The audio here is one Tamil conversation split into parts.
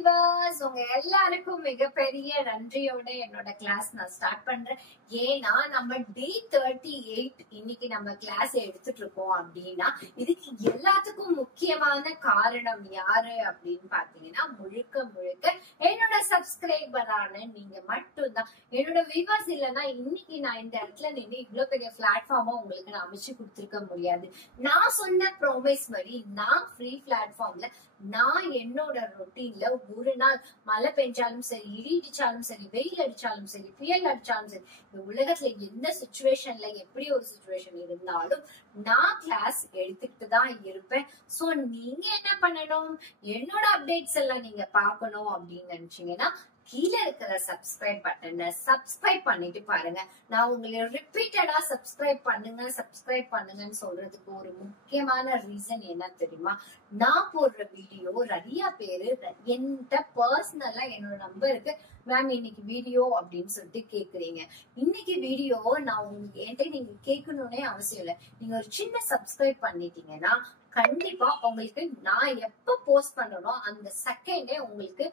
வியூவர்ஸ், உங்க எல்லாருக்கும் மிகப்பெரிய நன்றியோட என்னோட கிளாஸ் நான் ஸ்டார்ட் பண்றேன். ஏன்னா நம்ம டே 38 இன்னைக்கு நம்ம கிளாஸ் எடுத்துட்டு இருக்கோம் அப்படின்னா இதுக்கு எல்லாத்துக்கும் முக்கியமான காரணம் யாரு அப்படின்னு பாத்தீங்கன்னா முழுக்க முழுக்க என்னோட சப்ஸ்கிரைபரான நீங்க மட்டும்தான். என்னோட வியூவர்ஸ் இல்லைன்னா இன்னைக்கு நான் இந்த இடத்துல நின்று இவ்வளவு பெரிய பிளாட்ஃபார்மா உங்களுக்கு நான் அமைச்சு கொடுத்துருக்க முடியாது. நான் சொன்ன ப்ராமிஸ் மாதிரி நான் ஃப்ரீ பிளாட்ஃபார்ம்ல நான் என்னோட ரொட்டீன்ல ஒரு நாள் மழை பெஞ்சாலும் சரி, இடி அடிச்சாலும் சரி, வெயில் அடிச்சாலும் சரி, புயல் அடிச்சாலும் சரி, இந்த உலகத்துல எந்த சுச்சுவேஷன்ல எப்படி ஒரு சுச்சுவேஷன் இருந்தாலும் நான் கிளாஸ் எடுத்துக்கிட்டு தான் இருப்பேன். சோ நீங்க என்ன பண்ணணும், என்னோட அப்டேட்ஸ் எல்லாம் நீங்க பாக்கணும் அப்படின்னு நினைச்சீங்கன்னா கீழே இருக்கிற சப்ஸ்கிரைப் பட்டனை சப்ஸ்கிரைப் பண்ணிட்டு பாருங்க. நான் உங்களை ரிப்பீட்டடா சப்ஸ்கிரைப் பண்ணுங்கன்னு சொல்றதுக்கு ஒரு முக்கியமான ரீசன் என்ன தெரியுமா? நான் போடுற வீடியோ நிறைய பேரு என்கிட்ட பர்சனலா என்னோட நம்பருக்கு மேம் இன்னைக்கு வீடியோ அப்படின்னு சொல்லிட்டு கேக்குறீங்க. இன்னைக்கு வீடியோ நான் உங்களுக்கு என்கிட்ட நீங்க கேட்கணும்னே அவசியம் இல்லை. நீங்க ஒரு சின்ன சப்ஸ்கிரைப் பண்ணிட்டீங்கன்னா கண்டிப்பா உங்களுக்கு நான் எப்ப போஸ்ட் பண்றனோ அந்த செகண்டே உங்களுக்கு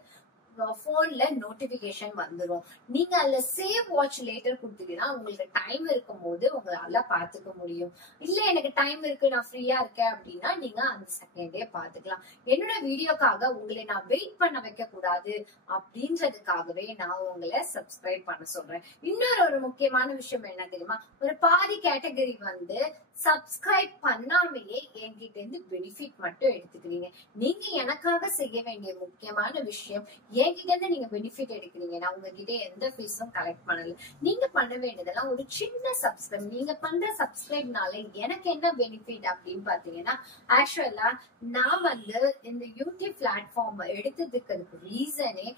போன்ல நோட்டிபிகேஷன் வந்துடும். நீங்க அதுல சேவ் வாட்ச் லேட்டர் கொடுத்தீங்கன்னா உங்களுக்கு டைம் இருக்கும் போது உங்களால பாத்துக்க முடியும். இல்ல எனக்கு டைம் இருக்கு நான் ஃப்ரீயா இருக்கேன் அப்படின்னா நீங்க அந்த செகண்டே பாத்துக்கலாம். என்னோட வீடியோக்காக உங்களை நான் வெயிட் பண்ண வைக்க கூடாது அப்படின்றதுக்காகவே நான் உங்களை சப்ஸ்கிரைப் பண்ண சொல்றேன். இன்னொரு முக்கியமான விஷயம் என்ன தெரியுமா? ஒரு பாதி கேட்டகரி வந்து சப்ஸ்கிரைப் பண்ணாமையே என்கிட்ட இருந்து பெனிஃபிட் மட்டும் எடுத்துக்கிறீங்க. நீங்க எனக்காக செய்ய வேண்டிய முக்கியமான விஷயம், என்கிட்ட இருந்து நீங்க பெனிஃபிட் எடுக்கிறீங்க. நான் உங்ககிட்ட எந்த ஃபீஸும் கலெக்ட் பண்ணல. நீங்க பண்ண வேண்டியதெல்லாம் ஒரு சின்ன சப்ஸ்கிரைப். நீங்க பண்ற சப்ஸ்கிரைப்னால எனக்கு என்ன பெனிஃபிட் அப்படின்னு பாத்தீங்கன்னா, ஆக்சுவலா நான் வந்து இந்த யூடியூப் பிளாட்ஃபார்ம் எடுத்ததுக்கு ரீசனே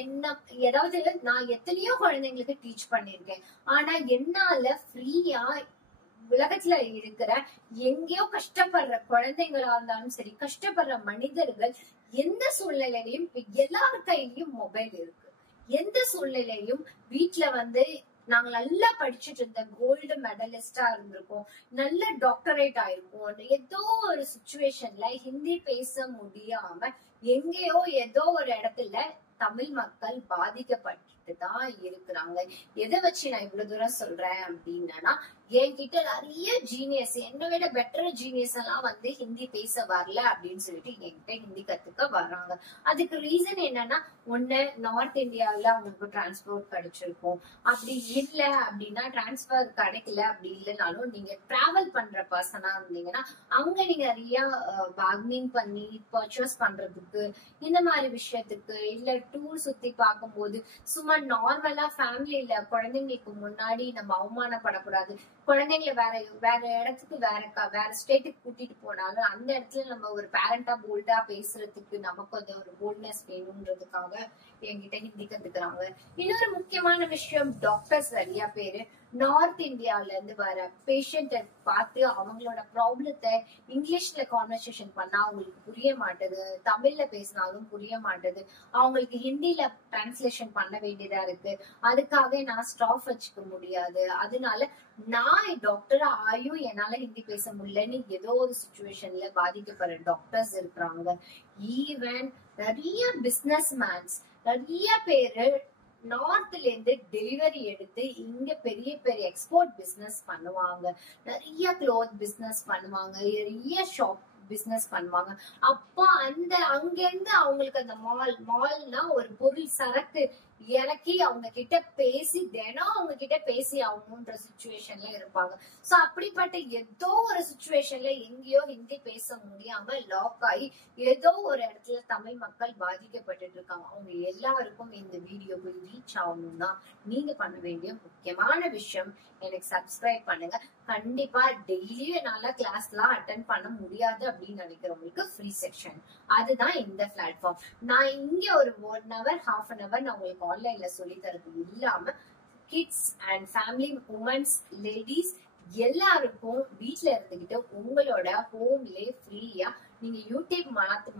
என்ன, ஏதாவது நான் எத்தனையோ குழந்தைங்களுக்கு டீச் பண்ணிருக்கேன். ஆனா என்னால ஃப்ரீயா உலகத்துல இருக்கிற எங்கேயோ கஷ்டப்படுற குழந்தைங்களா இருந்தாலும் சரி, கஷ்டப்படுற மனிதர்கள் எந்த சூழ்நிலையிலையும் எல்லார் கையிலயும் மொபைல் இருக்கு. எந்த சூழ்நிலையும் வீட்டுல வந்து நாங்க நல்லா படிச்சுட்டு இருந்த கோல்டு மெடலிஸ்டா இருந்திருக்கோம், நல்ல டாக்டரேட் ஆயிருக்கோம். ஏதோ ஒரு சுச்சுவேஷன்ல ஹிந்தி பேச முடியாம எங்கேயோ ஏதோ ஒரு இடத்துல தமிழ் மக்கள் பாதிக்கப்பட்டு தான் இருக்கிறாங்க. எதை வச்சு நான் இவ்வளவு தூரம் சொல்றேன் அப்படின்னா, என்கிட்ட நிறைய ஜீனியஸ், என்னை விட பெட்டர் ஜீனியஸ் எல்லாம் வந்து ஹிந்தி பேச வரல அப்படின்னு சொல்லிட்டு என்கிட்ட ஹிந்தி கத்துக்க வர்றாங்க. அதுக்கு ரீசன் என்னன்னா, ஒண்ணு நார்த் இந்தியாவில அவங்களுக்கு டிரான்ஸ்போர்ட் கிடைச்சிருக்கும். அப்படி இல்லை அப்படின்னா டிரான்ஸ்பர் கிடைக்கல, அப்படி இல்லைனாலும் நீங்க டிராவல் பண்ற பர்சனா இருந்தீங்கன்னா அங்க நீங்க நிறைய பார்கனிங் பண்ணி பர்ச்சேஸ் பண்றதுக்கு, இந்த மாதிரி விஷயத்துக்கு, இல்ல டூர் சுத்தி பார்க்கும்போது சும்மா நார்மலா ஃபேமிலியில குழந்தைங்களுக்கு முன்னாடி நம்ம அவமானப்படக்கூடாது. குழந்தைங்களை வேற இடத்துக்கு வேற ஸ்டேட்டுக்கு கூட்டிட்டு போனாலும் அந்த இடத்துல நம்ம ஒரு பேரண்டா போல்டா பேசுறதுக்கு நமக்கு கொஞ்சம் ஒரு போல்ட்னஸ் வேணும்ன்றதுக்காக என்கிட்ட ஹிந்தி கத்துக்கிறாங்க. இன்னொரு முக்கியமான விஷயம், டாக்டர்ஸ் நிறைய பேரு நார்த் இந்தியால இருந்து வர பேஷண்ட பார்த்து அவங்களோட ப்ராப்ளத்தை இங்கிலீஷ்ல கான்வர்சேஷன் பண்ணா அவங்களுக்கு புரிய மாட்டேது, தமிழ்ல பேசினாலும் புரிய மாட்டேது, அவங்களுக்கு ஹிந்தில டிரான்ஸ்லேஷன் பண்ண வேண்டியதா இருக்கு. அதுக்காக நான் ஸ்டாஃப் வச்சுக்க முடியாது. அதனால நான் டாக்டர் ஆயும் என்னால ஹிந்தி பேச முடியலன்னு ஏதோ ஒரு சுச்சுவேஷன்ல பாதிக்கப்படுற டாக்டர்ஸ் இருக்கிறாங்க. ஈவன் நிறைய பிசினஸ் மேன்ஸ் நிறைய பேரு நார்த்ல இருந்து டெலிவரி எடுத்து இங்க பெரிய பெரிய எக்ஸ்போர்ட் பிசினஸ் பண்ணுவாங்க, நிறைய க்ளோத் பிசினஸ் பண்ணுவாங்க, நிறைய ஷாப் பிசினஸ் பண்ணுவாங்க. அப்போ அங்க இருந்து அவங்களுக்கு அந்த மால்னா ஒரு பொருள் சரக்கு இறக்கி அவங்க கிட்ட பேசி தினம் அவங்க கிட்ட பேசி ஆகணும்ன்ற சுச்சுவேஷன்ல இருப்பாங்க. சோ அப்படிப்பட்ட ஏதோ ஒரு சுச்சுவேஷன்ல எங்கேயோ ஹிந்தி பேச முடியாம லாக் ஆகி ஏதோ ஒரு இடத்துல தமிழ் மக்கள் பாதிக்கப்பட்டு இருக்காங்க. அவங்க எல்லாருக்கும் இந்த வீடியோ போய் ரீச் ஆகணும்னா நீங்க பண்ண வேண்டிய முக்கியமான விஷயம், எனக்கு சப்ஸ்கிரைப் பண்ணுங்க. கண்டிப்பா டெய்லியும் என்னால கிளாஸ் எல்லாம் அட்டென்ட் பண்ண முடியாது அப்படின்னு நினைக்கிறவங்களுக்கு ஃப்ரீ செக்ஷன், அதுதான் இந்த பிளாட்ஃபார்ம். நான் இங்க ஒரு 1 hour 1/2 hour நான் உங்களுக்கு ஆன்லைன்ல சொல்லி தரது இல்லாம kids and family, women's, ladies எல்லாருக்கும் வீட்டுல இருந்துகிட்டு உங்களோட ஹோம்லயே ஃப்ரீயா நீங்க யூடியூப்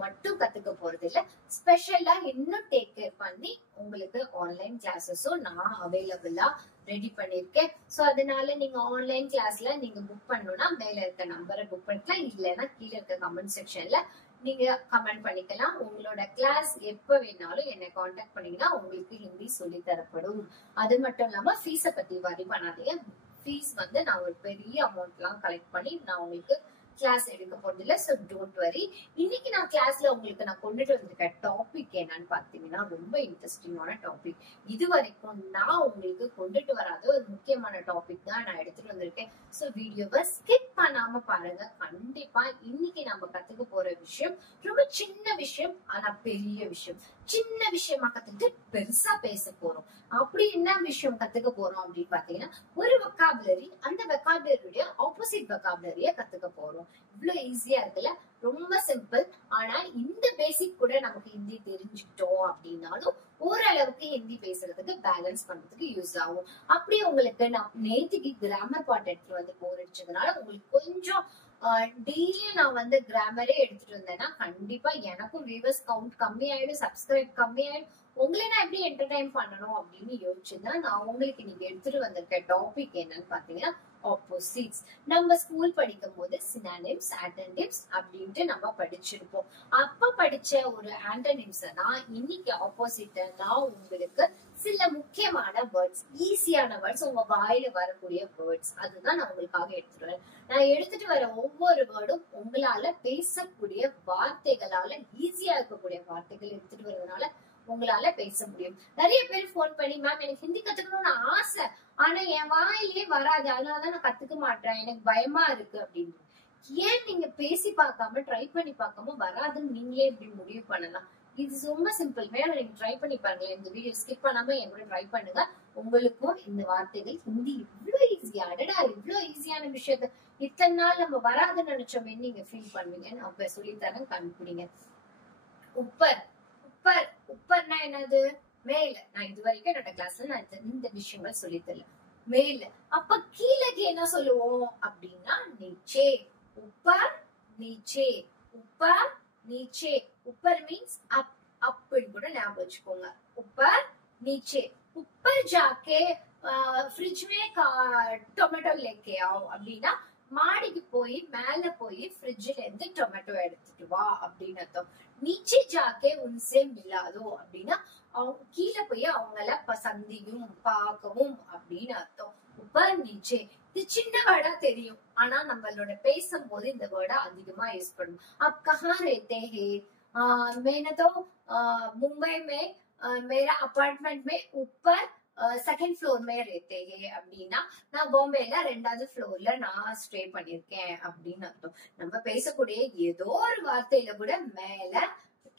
மட்டும் கத்துக்க போறது இல்ல, ஸ்பெஷலா இன்னும் டேக் கேர் பண்ணி உங்களுக்கு ஆன்லைன் கிளாஸஸும் நான் அவைலபிளா ரெடி பண்ணிருக்கேன். சோ அதனால நீங்க ஆன்லைன் கிளாஸ்ல நீங்க புக் பண்ணணும்னா மேல இருக்க நம்பரை புக் பண்ணிக்கலாம், இல்லைன்னா கீழே இருக்க கமெண்ட் செக்ஷன்ல நீங்க கமெண்ட் பண்ணிக்கலாம். உங்களோட கிளாஸ் எப்ப வேணாலும் என்னை காண்டாக்ட் பண்ணீங்கன்னா உங்களுக்கு ஹிந்தி சொல்லி தரப்படும். அது மட்டும் இல்லாம ஃபீஸ பத்தி வரி பண்ணாதீங்க. ஃபீஸ் வந்து நான் ஒரு பெரிய அமௌண்ட் எல்லாம் கலெக்ட் பண்ணி நான் உங்களுக்கு கிளாஸ் எடுக்க போறது இல்ல. So don't worry. இன்னைக்கு நான் கிளாஸ்ல உங்களுக்கு நான் கொண்டுட்டு வந்திருக்க டாபிக் என்னன்னு பாத்தீங்கன்னா ரொம்ப இன்ட்ரெஸ்டிங்கான டாபிக். இது வரைக்கும் நான் உங்களுக்கு கொண்டுட்டு வராத ஒரு முக்கியமான டாபிக் தான் நான் எடுத்துட்டு வந்திருக்கேன். சோ வீடியோவை ஸ்கிப் பண்ணாம பாருங்க. கண்டிப்பா இன்னைக்கு நம்ம கத்துக்க போற விஷயம் ரொம்ப சின்ன விஷயம், ஆனா பெரிய விஷயம். சின்ன விஷயமா கத்துட்டு பெருசா பேச போறோம். அப்படி என்ன விஷயம் கத்துக்க போறோம் அப்படின்னு பாத்தீங்கன்னா ஒரு வெக்காபுலரி, அந்த வெக்காபுலரியுடைய ஆப்போசிட் வெக்காபுலரிய கத்துக்க போறோம். இவ்வளவு ஈஸியா இருக்குல்ல, ரொம்ப சிம்பிள். ஆனா இந்த பேசிக் கூட நமக்கு ஹிந்தி தெரிஞ்சுக்கிட்டோம் அப்படின்னாலும் ஓரளவுக்கு ஹிந்தி பேசுறதுக்கு பேலன்ஸ் பண்றதுக்கு யூஸ் ஆகும். அப்படி உங்களுக்கு நான் நேற்றுக்கு கிராமர் பார்ட் எடுத்துட்டு வந்து போர் அடிச்சதுனால உங்களுக்கு கொஞ்சம் டெய்லி நான் வந்து கிராமரே எடுத்துட்டு வந்தேன்னா கண்டிப்பா எனக்கும் வியூவர்ஸ் கவுண்ட் கம்மி ஆயிடும், சப்ஸ்கிரைப் கம்மி ஆயிடும். உங்களை நான் எப்படி என்டர்டைன் பண்ணணும் அப்படின்னு யோசிச்சுதான் நான் உங்களுக்கு நீங்க எடுத்துட்டு வந்திருக்க டாபிக் என்னன்னு பாத்தீங்கன்னா ஆப்போசிட்ஸ். நம்ம ஸ்கூல் படிக்கும் போது சினானிம்ஸ், ஆன்டனிம்ஸ் அப்படின்ட்டு நம்ம படிச்சிருப்போம். அப்ப படிச்ச ஒரு ஆன்டனிம்ஸ் தான் இன்னைக்கு ஆப்போசிட் நான் உங்களுக்கு சில முக்கியமான வேர்ட்ஸ், ஈஸியான வேர்ட்ஸ், உங்க வாயில வரக்கூடிய வேர்ட்ஸ் அதுதான் நான் உங்களுக்காக எடுத்துட்டு வரேன். நான் எடுத்துட்டு வர ஒவ்வொரு வேர்டும் உங்களால பேசக்கூடிய வார்த்தைகளால, ஈஸியா இருக்கக்கூடிய வார்த்தைகள் எடுத்துட்டு வரதுனால உங்களால பேச முடியும். நிறைய பேர் போன் பண்ணி மேம் எனக்கு ஹிந்தி கத்துக்கணும்னு ஆசை, ஆனா என் வாயிலே வராது, அதனாலதான் நான் கத்துக்க மாட்டேன், எனக்கு பயமா இருக்கு அப்படின்னு. ஏன் நீங்க பேசி பார்க்காம ட்ரை பண்ணி பார்க்காம வராதுன்னு நீங்களே இப்படி முடிவு பண்ணலாம்? இது ரொம்ப சிம்பிள். வேணும் நீங்க ட்ரை பண்ணி பாருங்களேன். இந்த வீடியோ ஸ்கிப் பண்ணாம என் கூட ட்ரை பண்ணுங்க. உங்களுக்கும் இந்த வார்த்தைகள் ஹிந்தி இவ்வளவு ஈஸியா, அடடா இவ்வளவு ஈஸியான விஷயத்த இத்தனை நாள் நம்ம வராதுன்னு நினைச்சோமே நீங்க ஃபீல் பண்ணுவீங்க. நான் அப்ப சொல்லித்தரேன், கண்டுபிடிங்க. உப்பர். உப்பர் உப்பர்னா என்னது? மேல. நான் இது வரைக்கும் என்னோட கிளாஸ்ல நான் இந்த விஷயங்கள் சொல்லி தரல. மேல. அப்ப கீழக்கு என்ன சொல்லுவோம் அப்படின்னா நீச்சே. உப்பர் நீச்சே. உப்பர் நீச்சே. உப்பர் மீன்ஸ் அப். அப்படின்னு கூட ஞாபகம் வச்சுக்கோங்க. உப்பர் நீச்சே. உப்பர் ஜாக்கே ஃப்ரிட்ஜ் மே டொமேட்டோ லேக்கே ஆவ் அப்படின்னா மாடிக்கு போய் மேல போய் ஃப்ரிட்ஜ்ல இருந்து டொமேட்டோ எடுத்துட்டு வா அப்படின்னு அர்த்தம். நீச்சே ஜாக்கே உன்சே மிலாதோ அப்படின்னா அவங்க கீழே போய் அவங்கள சந்தியும் பார்க்கவும் அப்படின்னு அர்த்தம். உப்பர் நீச்சே. இது சின்ன வேர்டா தெரியும், ஆனா நம்மளோட பேசும்போது இந்த வேர்டை அதிகமா யூஸ் பண்ணும். आप कहाँ रहते हैं? मैंने तो मुंबई में मेरा अपार्टमेंट में ऊपर செகண்ட் ஃப்ளோர் மே ரேத்தே அப்படின்னா நான் பாம்பேல 2வது ஃப்ளோர்ல நான் ஸ்டே பண்ணிருக்கேன் அப்படின்னு அர்த்தம். நம்ம பேசக்கூடிய ஏதோ ஒரு வார்த்தையில கூட மேல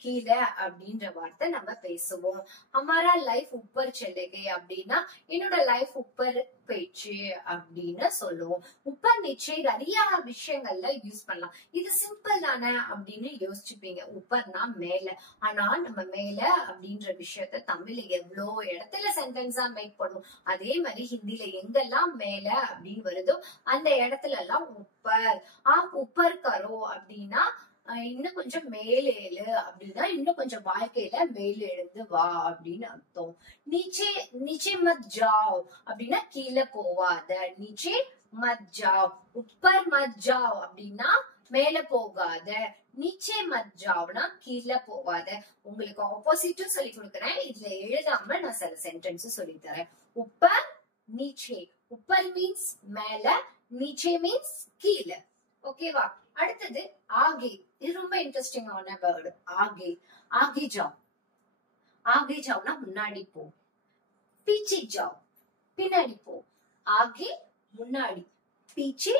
கீழே அப்படின்ற வார்த்தை நம்ம பேசுவோம். ஹமாரா லைஃப் உப்பர் செல்லுகே அப்படின்னா என்னோட லைஃப் உப்பர் போயிடுச்சு அப்படின்னு சொல்லுவோம். உப்பர் நிச்சயம் நிறைய விஷயங்கள்ல யூஸ் பண்ணலாம். இது சிம்பிள் தானே அப்படின்னு யோசிச்சுப்பீங்க. உப்பர்னா மேல. ஆனா நம்ம மேல அப்படின்ற விஷயத்த தமிழ்ல எவ்வளோ இடத்துல சென்டென்ஸா மேக் பண்ணுவோம். அதே மாதிரி ஹிந்தில எங்கெல்லாம் மேல அப்படின்னு வருதோ அந்த இடத்துல எல்லாம் உப்பர். உப்பர் கரோ அப்படின்னா இன்னும் கொஞ்சம் மேலேழு அப்படின்னா இன்னும் கொஞ்சம் வாழ்க்கையில மேல எழுந்து வா அப்படின்னு அர்த்தம். நீச்சே நீச்சே மத் ஜாவ் அப்படின்னா கீழே போவாத. நீச்சே மத் ஜாவ். உப்பர் மத் ஜாவ் அப்படின்னா மேல போகாத. நீச்சே மத் ஜாவ்னா கீழே போவாத. உங்களுக்கு ஆப்போசிட்டும் சொல்லி கொடுக்குறேன். இதுல எழுதாம நான் சில சென்டென்ஸ் சொல்லி தரேன். உப்பர் நீச்சே. உப்பர் மீன்ஸ் மேல, நீச்சே மீன்ஸ் கீழே. ஓகேவா? அடுத்தது ஆகே. இது ரொம்ப இன்ட்ரெஸ்டிங்கான வேர்டு. ஆகே. ஆகே ஜாவ். ஆகே ஜாவ்னா முன்னாடி போ. பீச்சே ஜாவ் பின்னாடி போ. ஆகே முன்னாடி, பீச்சே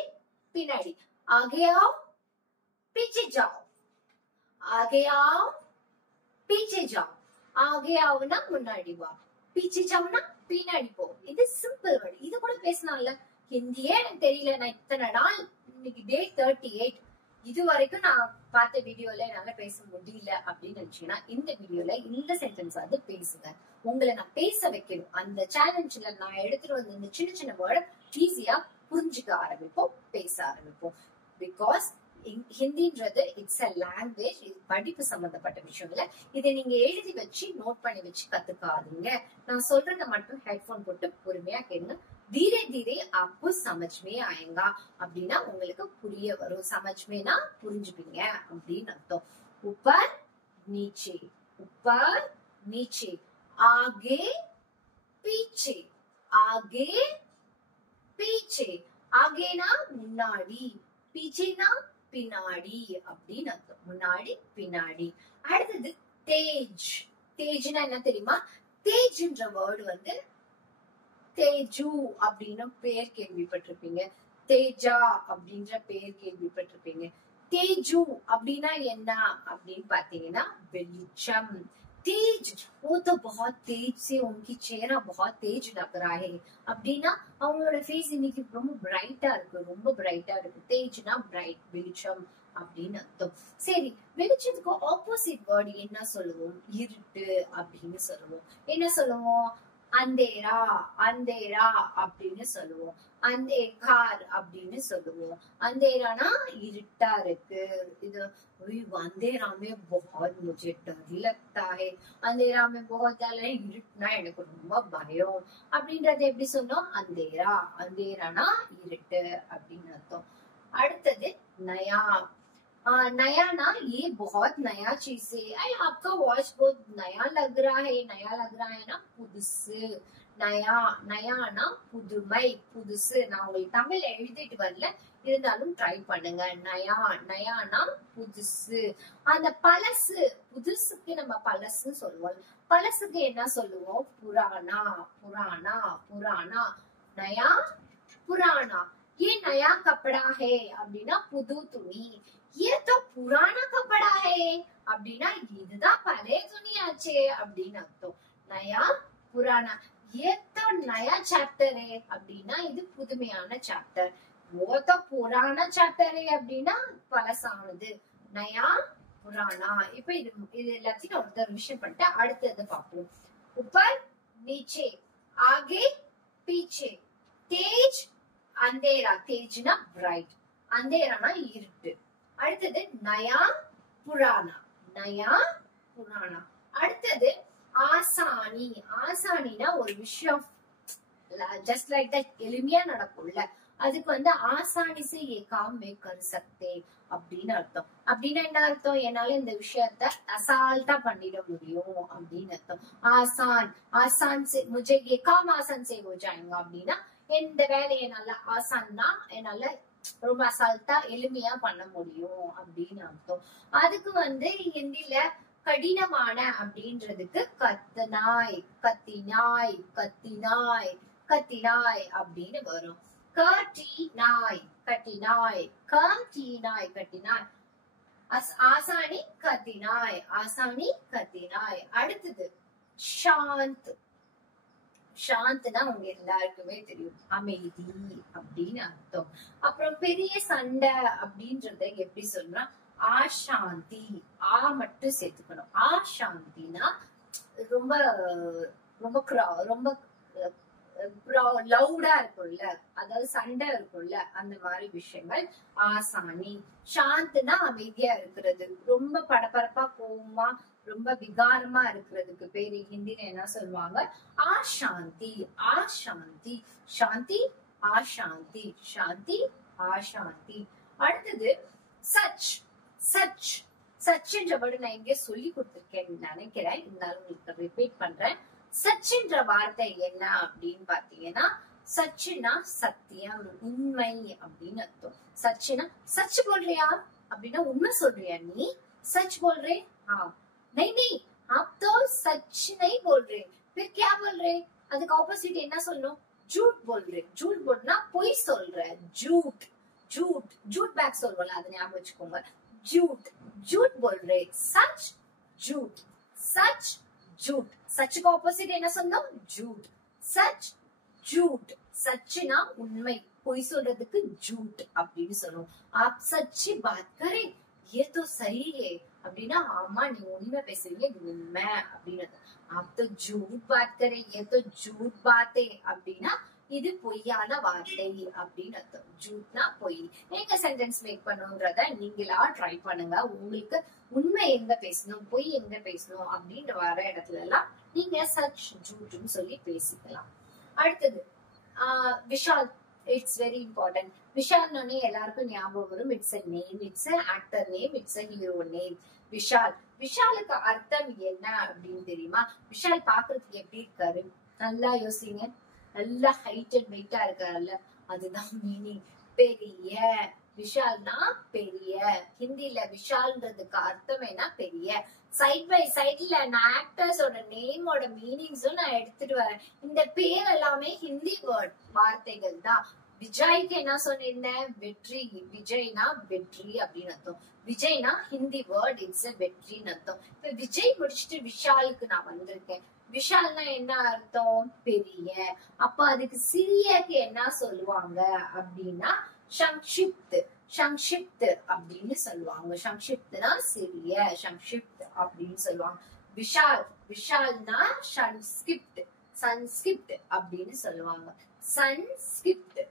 பின்னாடி. ஆகே ஆவ் பீச்சே ஜாவ். ஆகே ஆவ் பீச்சே ஜாவ். ஆகே ஆவ்னா முன்னாடி வா, பீச்சே ஜாவ்னா பின்னாடி போ. இது சிம்பிள் வேர்டு. இது கூட பேசினால ஹிந்தியே எனக்கு தெரியல, நான் இத்தனை நாள், இன்னைக்கு டே 38, இது வரைக்கும் நான் பார்த்த வீடியோல என்னால பேச முடியல அப்படின்னு நினைச்சீங்கன்னா இந்த வீடியோல இந்த சென்டென்ஸ் வந்து பேசுங்க. உங்களை நான் பேச வைக்கணும். அந்த சேலஞ்சில நான் எடுத்துட்டு வந்து இந்த சின்ன சின்ன வேர்டு ஈஸியா புரிஞ்சுக்க ஆரம்பிப்போம், பேச ஆரம்பிப்போம். பிகாஸ் ஹிந்தின்றது இட்ஸ் அ லாங்குவேஜ். இது படிப்பு சம்பந்தப்பட்ட விஷயம் இல்ல. இதை நீங்க எழுதி வச்சு நோட் பண்ணி வச்சு கத்துக்காதீங்க. நான் சொல்றத மட்டும் ஹெட்போன் போட்டு பொறுமையா கேளுங்க. धीरे धीरे आपको समझ में आएगा அப்படின்னா உங்களுக்கு புரிய வரும். சமஜ்மேனா புரிஞ்சுப்பீங்க அப்படின்னு அர்த்தம். ऊपर नीचे, ऊपर नीचे, आगे पीछे, आगे पीछे, ஆகேனா முன்னாடி, பீச்சேனா பின்னாடி அப்படின்னு அர்த்தம். முன்னாடி பின்னாடி. அடுத்தது தேஜ். தேஜ்னா என்ன தெரியுமா? தேஜ்ன்ற வேர்டு வந்து தேஜு அப்படின்னு பேர் கேள்விப்பட்டிருப்பீங்க. தேஜா அப்படின்ற பேர் கேள்விப்பட்டிருப்பீங்க. தேஜு அப்படின்னா என்ன அப்படின்னு பாத்தீங்கன்னா வெளிச்சம். तेज, वो तो बहुत तेज से उनकी चेहरा बहुत तेज लग रहा है அப்படின்னா அவங்களோட ஃபேஸ் இன்னைக்கு ரொம்ப பிரைட்டா இருக்கு, ரொம்ப பிரைட்டா இருக்கு. தேஜ்னா பிரைட், வெளிச்சம் அப்படின்னு அர்த்தம். சரி, வெளிச்சத்துக்கு ஆப்போசிட் வேர்டு என்ன சொல்லுவோம்? இருட்டு அப்படின்னு சொல்லுவோம். என்ன சொல்லுவோம்? அந்தேரா, அந்தேரா அப்படின்னு சொல்லுவோம். अंधेर அப்படின்னு சொல்லுவோம். अंधेराனா இருட்டா இருக்கு. இது अंधेरा में बहुत मुझे डर लगता है, अंधेरा में बहुत ज्यादा இருட்டுனா எனக்கு ரொம்ப பயம் அப்படின்றத எப்படி சொன்னோம்? अंधेरा, अंधेराனா இருட்டு அப்படின்னு அர்த்தம். அடுத்தது नया. नया ना, ये बहुत नया चीज है, अरे आपका वॉच बहुत नया लग रहा है, नया लग रहा है ना, புதுசு. நயா, நயானா புதுமை, புதுசு. நான் உங்களுக்கு தமிழ் எழுதிட்டு வரல, இருந்தாலும் ட்ரை பண்ணுங்க. நயா, நயானா புதுசு. அந்த பழசு, புதுசுக்கு நம்ம பழசு சொல்லுவோம். பழசுக்கு என்ன சொல்லுவோம்? புராணா, புராணா, புராணா. நயா, புராணா. ये नया कपड़ा है அப்படின்னா புது துணி. ये तो पुराना कपड़ा है அப்படின்னா இதுதான் பழைய துணியாச்சே அப்படின்னு அர்த்தம். நயா, புராணா. ये तो नया चैप्टर है அப்படின்னா இது புதுமையான சாப்டர். वो तो पुराना चैप्टर है அப்படின்னா பழசானது. நயா, புராணா. இப்ப இது எல்லாத்தையும் ஒரு விஷயம் பண்ணிட்டு அடுத்தது பார்ப்போம். ऊपर नीचे, आगे पीछे, तेज अंधेरा. तेजना பிரைட், अंधेराனா இருட்டு. அடுத்தது நயா, புராணா. நயா, புராணா. அடுத்தது ஆசானி. ஆசானினா ஒரு விஷயம் ஜஸ்ட் லைக் தட் எளிமையா நடக்கும்ல, அதுக்கு வந்து ஆசானி से ये काम मैं कर सकते அப்படின்னு அர்த்தம். அப்படின்னா என்ன அர்த்தம்? என்னால இந்த விஷயத்த அசால்ட்டா பண்ணிட முடியும் அப்படின்னு அர்த்தம். ஆசான், ஆசான் से मुझे ये काम आसान से हो जाएगा அப்படின்னா இந்த வேலையை நல்லா ஆசான்னா என்னால ரொம்ப அசால்ட்டா எளிமையா பண்ண முடியும் அப்படின்னு அர்த்தம். அதுக்கு வந்து ஹிந்தில கடினமான அப்படின்றதுக்கு கத்தனாய், கத்தினாய், கத்தினாய், கத்தினாய் அப்படின்னு வரும். கட்டினாய், கட்டினாய், கட்டினாய், கட்டினாய். ஆசானி கத்தினாய், ஆசானி கத்தினாய். அடுத்தது சாந்த். சாந்த்னா உங்க எல்லாருக்குமே தெரியும், அமைதி அப்படின்னு அர்த்தம். அப்புறம் பெரிய சண்டை அப்படின்றத எப்படி சொல்றா? ஆசாந்தி. ஆ மட்டும் சேர்த்துக்கணும். ஆசாந்தினா ரொம்ப ரொம்ப ரொம்ப லவுடா இருக்கும்ல, அதாவது சண்டை இருக்கும்ல, அந்த மாதிரி விஷயங்கள் ஆசானி. சாந்த்னா அமைதியா இருக்கிறது, ரொம்ப படபரப்பா கோவமா ரொம்ப விகாரமா இருக்கிறதுக்கு பேரு ஹிந்தில என்ன சொல்லுவாங்க? ஆசாந்தி. ஆசாந்தி. சாந்தி, ஆசாந்தி, சாந்தி, ஆசாந்தி. அடுத்தது சச். சச், சச்ன்ற வேர்டு நான் எங்க சொல்லி கொடுத்திருக்கேன்னு நினைக்கிறேன், இருந்தாலும் உங்களுக்கு ரிப்பீட் பண்றேன். சச்ன்ற வார்த்தை என்ன அப்படின்னு பாத்தீங்கன்னா, சச்சுனா சத்தியம், உண்மை அப்படின்னு அர்த்தம். சச்சுனா சச் போல்றியா அப்படின்னா உண்மை சொல்றியா நீ? சச் போல்றே? हाँ नहीं नहीं, आप तो सच नहीं बोल रहे, फिर क्या बोल रहे? அதுக்கு ஆப்போசிட் என்ன சொல்லணும்? झूठ बोल रहे. झूठ बोलना பொய் சொல்ற. झूठ, झूठ, झूठ பேக் சொல்றோம்ல, அது ஞாபகம் வச்சுக்கோங்க. झूठ, झूठ बोल रहे. सच, झूठ, सच, झूठ. सच का ऑपोजिट என்ன சொல்லணும்? झूठ. सच, झूठ. सचனா உண்மை, பொய் சொல்றதுக்கு झूठ அப்படின்னு சொல்லுவோம். आप सच्ची बात करें, ये तो सही है அப்படின்னா ஆமா நீ உண்மை பேசுறீங்க, இது உண்மை அப்படின்னு. आप तो झूठ बात करें, ये तो झूठ बात है அப்படின்னா இது பொய்யான வார்த்தை அப்படின்னு அர்த்தம். ஜூட்னா பொய். எங்க சென்டென்ஸ் மேக் பண்ணுன்றத நீங்களா ட்ரை பண்ணுங்க. உங்களுக்கு உண்மை எங்க பேசணும், பொய் எங்க பேசணும் அப்படின்ற வர இடத்துல எல்லாம் நீங்க சச், ஜூட்னு சொல்லி பேசிக்கலாம். அடுத்தது விஷால். It's very important. விஷால்னே எல்லாருக்கும் ஞாபகம் வரும். It's a name, it's an actor name, it's a hero name. Vishal. விஷாலுக்கு அர்த்தம் என்ன அப்படின்னு தெரியுமா? விஷால் பாக்குறதுக்கு எப்படி இருக்காரு? நல்லா யோசிங்க. நல்லா ஹைட் அண்ட் வெயிட்டா இருக்காருல்ல, அதுதான் மீனிங். பெரிய. விஷால்னா பெரிய. ஹிந்தில விஷால்ன்றதுக்கு அர்த்தம் என்ன? பெரிய. சைட் பை சைட்ல நான் ஆக்டர்ஸோட நேமோட மீனிங்ஸும் நான் எடுத்துட்டு வரேன். இந்த பேர் எல்லாமே ஹிந்தி வார்த்தைகள் தான். விஜய்க்கு என்ன சொன்னிருந்தேன்? வெற்றி. விஜய்னா வெற்றி அப்படின்னு அர்த்தம். விஜய்னா ஹிந்தி வேர்ட், இட்ஸ் வெற்றின்னு அர்த்தம். இப்ப விஜய் முடிச்சுட்டு விஷாலுக்கு நான் வந்திருக்கேன். விஷால்னா என்ன அர்த்தம்? பெரிய. அப்ப அதுக்கு சிறியக்கு என்ன சொல்லுவாங்க அப்படின்னா சங்ஷிப்த். சங்ஷிப்த் அப்படின்னு சொல்லுவாங்க. சங்ஷிப்த்னா சிறிய, சங்ஷிப்த் அப்படின்னு சொல்லுவாங்க. விஷால். விஷால்னா சன்ஸ்கிப்ட். சன்ஸ்கிப்ட் அப்படின்னு சொல்லுவாங்க. சன்ஸ்கிப்ட்.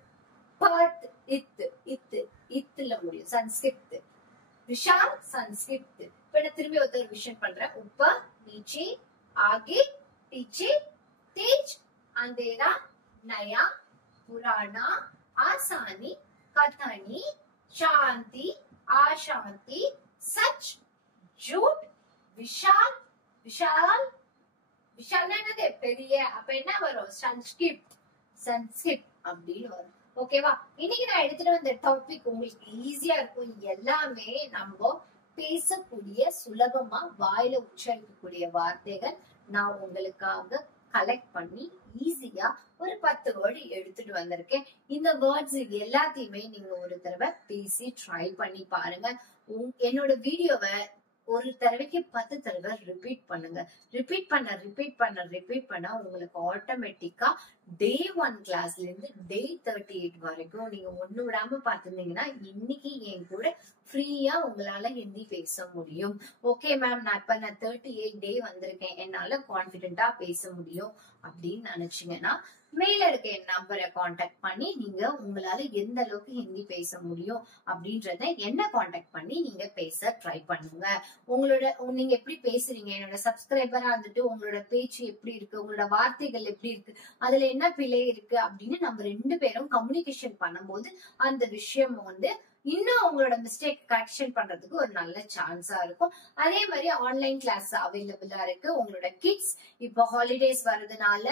பர்த் இத் இத் இத்துல முடியும். சன்ஸ்கிப்ட். விஷால் संस्कृत. இப்ப நான் திரும்பி ஒரு ரிவிஷன் பண்றேன். ऊपर नीचे आगे पीछे तेज अंधेरा नया पुराना आसानी कथनी शांति अशांति सच झूठ विशाल. विशाल விஷால்னா என்னது? பெரிய. அப்ப என்ன வரும்? சன்ஸ்கிரிப்ட். சன்ஸ்கிரிப்ட் அப்படின்னு வரும். ஓகேவா? இன்னைக்கு நான் எடுத்துட்டு வந்த டாபிக் உங்களுக்கு ஈஸியா இருக்கும். எல்லாமே நம்ம பேசக்கூடிய, சுலபமா வாயில உச்சரிக்கக்கூடிய வார்த்தைகள் நான் உங்களுக்காக கலெக்ட் பண்ணி ஈஸியா ஒரு 10 வேர்டு எடுத்துட்டு வந்திருக்கேன். இந்த வேர்ட்ஸ் எல்லாத்தையுமே நீங்க ஒரு தடவை பேசி ட்ரை பண்ணி பாருங்க. என்னோட வீடியோவை ஒரு தடவைக்கு 10 தடவை ரிப்பீட் பண்ணுங்க. ரிப்பீட் பண்ண உங்களுக்கு ஆட்டோமேட்டிக்கா day 1 கிளாஸ்ல இருந்து day 38 வரைக்கும் நீங்க ஒண்ணு விடாம பாத்துருந்தீங்கன்னா இன்னைக்கு என் கூட ஃப்ரீயா உங்களால ஹிந்தி பேச முடியும். ஓகே மேம், நான் 38 டே வந்திருக்கேன், என்னால கான்பிடென்டா பேச முடியும் அப்படின்னு நினைச்சீங்கன்னா மேல இருக்க என் நம்பரை கான்டாக்ட் பண்ணி நீங்க உங்களால எந்த அளவுக்கு ஹிந்தி பேச முடியும் அப்படின்றத என்ன கான்டாக்ட் பண்ணி நீங்க பேச ட்ரை பண்ணுங்க. நீங்க எப்படி பேசுறீங்க, என்னோட சப்ஸ்கிரைபரா வந்துட்டு உங்களோட பேச்சு எப்படி இருக்கு, உங்களோட வார்த்தைகள் எப்படி இருக்கு, அதுல என்ன பிழை இருக்கு அப்படின்னு நம்ம 2 பேரும் கம்யூனிகேஷன் பண்ணும்போது அந்த விஷயம் இன்னும் உங்களோட மிஸ்டேக் கரெக்ஷன் பண்றதுக்கு ஒரு நல்ல சான்ஸா இருக்கும். அதே மாதிரி ஆன்லைன் கிளாஸ் அவைலபிளா இருக்கு. உங்களோட கிட்ஸ் இப்போ ஹாலிடேஸ் வர்றதுனால,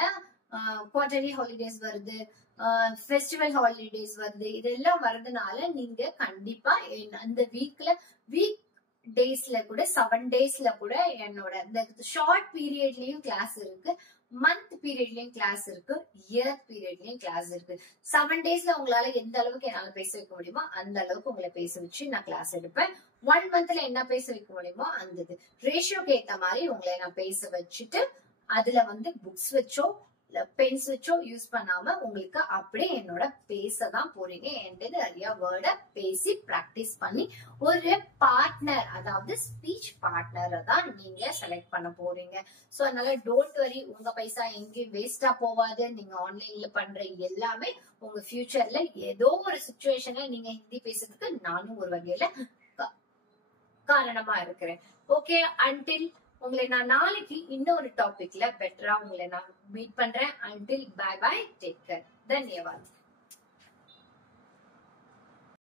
குவார்டர்லி ஹாலிடேஸ் வருது, ஃபெஸ்டிவல் ஹாலிடேஸ் வருது, இதெல்லாம் வர்றதுனால நீங்க கண்டிப்பா அந்த வீக் டேஸ்ல கூட 7 டேஸ்ல கூட என்னோட இந்த ஷார்ட் பீரியட்லயும் கிளாஸ் இருக்கு, மந்த் பீரியட்லயும் கிளாஸ் இருக்கு, இயர் பீரியட்லயும் கிளாஸ் இருக்கு. 7 டேஸ்ல உங்களால எந்த அளவுக்கு என்னால பேச வைக்க முடியுமோ அந்த அளவுக்கு உங்களை பேச வச்சு நான் கிளாஸ் எடுப்பேன். 1 மந்த்ல என்ன பேச வைக்க முடியுமோ அந்த ரேஷியோக்கு ஏத்த மாதிரி உங்களை நான் பேச வச்சுட்டு அதுல புக்ஸ் வச்சோ பென்ஸ் வச்சோ யூஸ் பண்ணாம உங்களுக்கு அப்படியே என்னோட பேசதான் போறீங்க. என்கிட்ட நிறைய வேர்டை பேசி பிராக்டிஸ் பண்ணி ஒரு பார்ட்னர், அதாவது ஸ்பீச் பார்ட்னரை தான் நீங்க செலக்ட் பண்ண போறீங்க. சோ அதனால டோன்ட் வரி, உங்க பைசா எங்கேயும் வேஸ்டா போவாது. நீங்க ஆன்லைன்ல பண்ற எல்லாமே உங்க ஃபியூச்சர்ல ஏதோ ஒரு சிச்சுவேஷன்ல நீங்க ஹிந்தி பேசுறதுக்கு நானும் ஒரு வகையில காரணமா இருக்கிறேன். ஓகே, அன்டில் உங்களை நான் நாளைக்கு இன்னொரு டாபிக்ல பெட்டரா உங்களை நான் மீட் பண்றேன். Until bye bye, take care, தன்யவாத்.